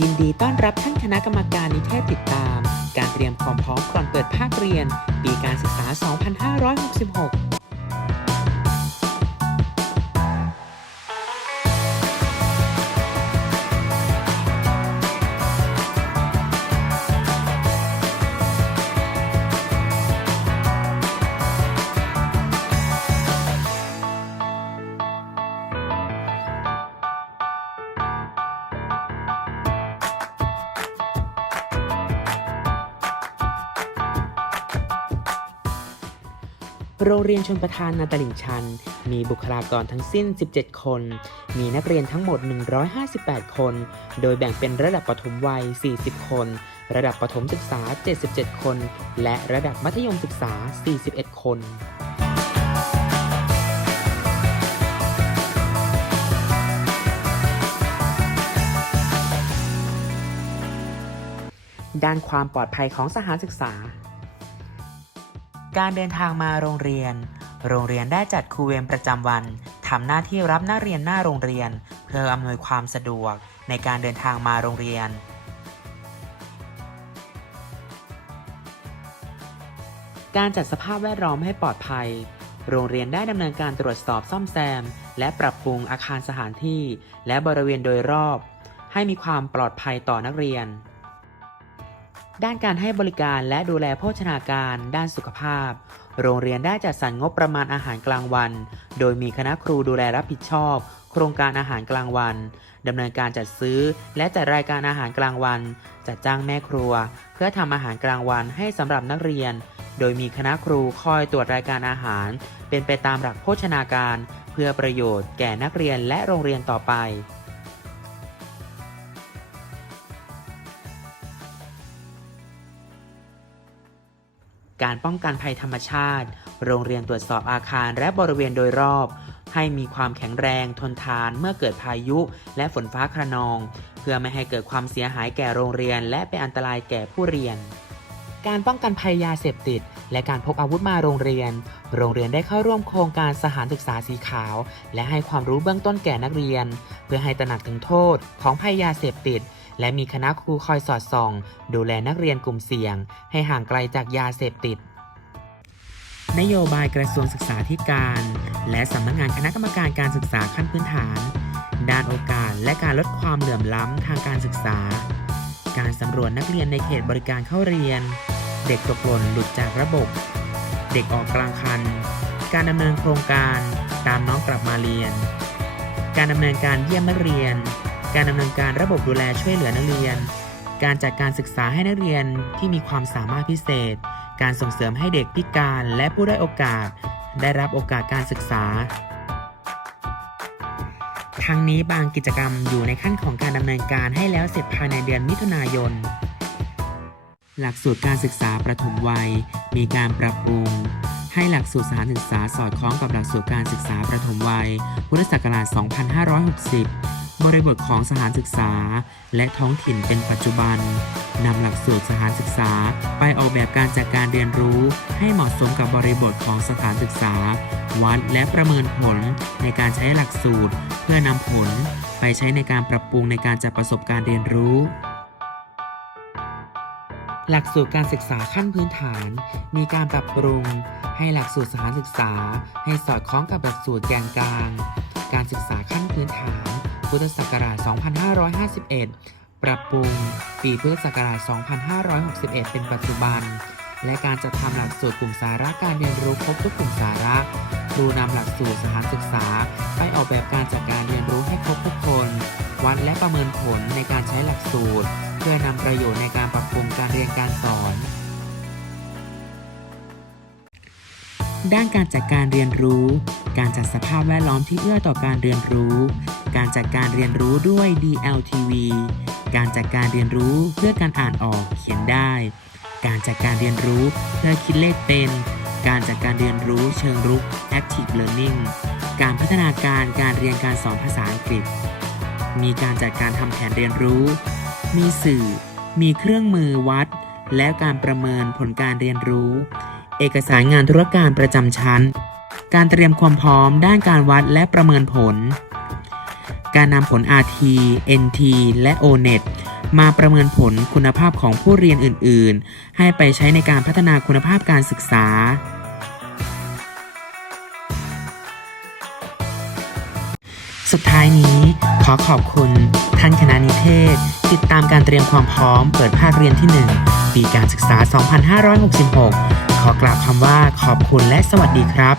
ยินดีต้อนรับท่านคณะกรรมการนิเทศติดตาม การเตรียมความพร้อมก่อนเปิดภาคเรียน ปีการศึกษา 2566 โรงเรียนชนประทานนาตลิ่งชัน มีบุคลากรทั้งสิ้น 17 คน มีนักเรียนทั้งหมด 158 คน โดยแบ่งเป็นระดับประถมวัย 40 คน ระดับประถมศึกษา 77 คน และระดับมัธยมศึกษา 41 คนด้านความปลอดภัยของสถานศึกษา การเดินทางมาโรงเรียน โรงเรียนได้จัดครูเวรประจำวันทำหน้าที่รับนักเรียนหน้าโรงเรียน เพื่ออำนวยความสะดวกในการเดินทางมาโรงเรียน การจัดสภาพแวดล้อมให้ปลอดภัย โรงเรียนได้ดำเนินการตรวจสอบซ่อมแซม และปรับปรุงอาคารสถานที่ และบริเวณโดยรอบ ให้มีความปลอดภัยต่อนักเรียน ด้านการให้บริการและดูแลโภชนาการ ด้านสุขภาพ โรงเรียนได้จัดสรรงบประมาณอาหารกลางวัน โดยมีคณะครูดูแลรับผิดชอบ โครงการอาหารกลางวันดำเนินการจัดซื้อ และจัดรายการอาหารกลางวัน จัดจ้างแม่ครัว เพื่อทำอาหารกลางวันให้สำหรับนักเรียน โดยมีคณะครูคอยตรวจรายการอาหาร เป็นไปตามหลักโภชนาการ เพื่อประโยชน์แก่นักเรียนและโรงเรียนต่อไป การป้องกันภัยธรรมชาติ โรงเรียนตรวจสอบอาคารและบริเวณโดยรอบ ให้มีความแข็งแรงทนทานเมื่อเกิดพายุและฝนฟ้าคระนอง เพื่อไม่ให้เกิดความเสียหายแก่โรงเรียน และเป็นอันตรายแก่ผู้เรียน การป้องกันภัยยาเสพติด และการพกอาวุธมาโรงเรียน โรงเรียนได้เข้าร่วมโครงการสถานศึกษาสีขาว และให้ความรู้เบื้องต้นแก่นักเรียน เพื่อให้ตระหนักถึงโทษของภัยยาเสพติด และมีคณะครูคอยสอดส่อง ดูแลนักเรียนกลุ่มเสี่ยง ให้ห่างไกลจากยาเสพติด นโยบายกระทรวงศึกษาธิการ และสำนักงานคณะกรรมการการศึกษาขั้นพื้นฐาน ด้านโอกาสและการลดความเหลื่อมล้ำทางการศึกษา การสำรวจนักเรียนในเขตบริการเข้าเรียน เด็กตกหล่นหลุดจากระบบ เด็กออกกลางคัน การดำเนินโครงการตามน้องกลับมาเรียน การดำเนินการเยี่ยมนักเรียน การดำเนินการระบบดูแลช่วยเหลือนักเรียน การจัดการศึกษาให้นักเรียนที่มีความสามารถพิเศษ การส่งเสริมให้เด็กพิการและผู้ได้โอกาส ได้รับโอกาสการศึกษา ทั้งนี้บางกิจกรรมอยู่ในขั้นของการดำเนินการให้แล้วเสร็จภายในเดือนมิถุนายน หลักสูตรการศึกษาประถมวัย มีการปรับปรุงให้หลักสูตรสถานศึกษาสอดคล้องกับหลักสูตรการศึกษาประถมวัย พุทธศักราช 2560 บริบทของสถานศึกษา และท้องถิ่นเป็นปัจจุบันนำหลักสูตรสถานศึกษา ไปออกแบบการจัดการเรียนรู้ ให้เหมาะสมกับบริบทของสถานศึกษา วัดและประเมินผลในการใช้หลักสูตร เพื่อนำผลไปใช้ในการปรับปรุงในการจัดประสบการณ์เรียนรู้ หลักสูตรการศึกษาขั้นพื้นฐาน มีการปรับปรุง ให้หลักสูตรสถานศึกษา ให้สอดคล้องกับหลักสูตรแกนกลาง การศึกษาขั้นพื้นฐาน พุทธศักราช 2551 ปรับปรุงปีพุทธศักราช 2561 เป็นปัจจุบัน และการจัดทำหลักสูตรกลุ่มสาระการเรียนรู้ครบทุกกลุ่มสาระ ครูนำหลักสูตรสถานศึกษา ไปออกแบบการจัดการเรียนรู้ให้ครบทุกคน วัดและประเมินผลในการใช้หลักสูตร เพื่อนำประโยชน์ในการปรับปรุงการเรียนการสอนด้านการจัดการเรียนรู้ การจัดสภาพแวดล้อมที่เอื้อต่อการเรียนรู้ การจัดการเรียนรู้ด้วย DLTV การจัดการเรียนรู้เพื่อการอ่านออกเขียนได้ การจัดการเรียนรู้เพื่อคิดเลขเป็น การจัดการเรียนรู้เชิงรุก Active Learning การพัฒนาการการเรียนการสอนภาษาอังกฤษ มีการจัดการทำแผนเรียนรู้ มีสื่อ มีเครื่องมือวัด และการประเมินผลการเรียนรู้ เอกสารงานธุรการประจำชั้น การเตรียมความพร้อมด้านการวัดและประเมินผล การนำผล RT NT และ ONET มาประเมินผลคุณภาพของผู้เรียนอื่น ๆ ให้ไปใช้ในการพัฒนาคุณภาพการศึกษา สุดท้ายนี้ขอขอบคุณท่านคณะนิเทศ ติดตามการเตรียมความพร้อมเปิดภาคเรียนที่ 1 ปีการศึกษา 2566 ขอกล่าวคำว่าขอบคุณและสวัสดีครับ